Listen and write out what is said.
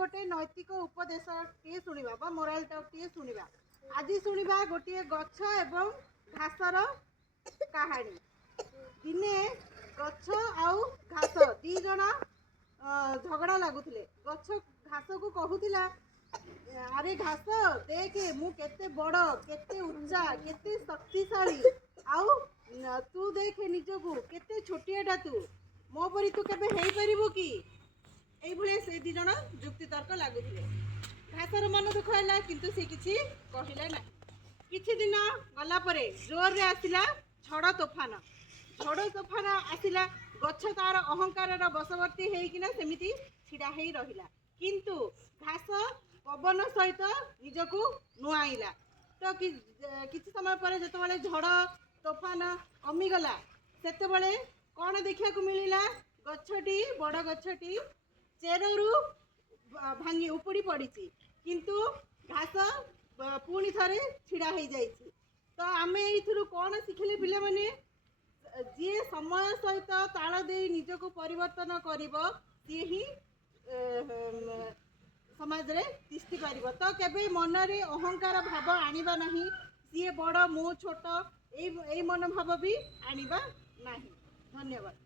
गोटे नैतिक उपदेश टे शुणा बा मोराल टॉक टे शुणा। आज शुणा गोटे गछ एवं घासर कहानी। दिने गछ आउ घास दी जण झगड़ा लगुले। गछ घास को कहूला अरे घास देखे मु केते बड़ केते उच्चा केते शक्तिशाली आउ तू देखे निजकू केते छोटियाटा तू मो परी तू केबे हेई परिबो कि एई भले से दी जण जुक्ति तर्क लगुले। घासर मन दुख है किंतु से किछि कहिला ना। किछि दिन गला परे जोर रे आसिला झड़ तोफान आसिला। गछ तार अहंकार बशवर्ती होइकिना सेमिति छिड़ा हेई रहिला किंतु घास पवन सहित निजकू नुआइला। तो किछि समय पर जेतबेले झड़ तोफान कमिगला सेतबेले कौन देखा मिलला गछटी बड़ गछटी चेरु भांगी उपुड़ी पड़ी किंतु घास पुणी थे छिड़ा हो जाइए। तो आम ये कौन शिखिले पिले माने जी समय सहित ताल दे निजक परिवर्तन करिब सी ही समाज रे तिष्ठि पारिब। तो केबे मन रे अहंकार भाव आनिबा नहीं सी बड़ मु छोट ए मनोभाव भी आनिबा नहीं। धन्यवाद।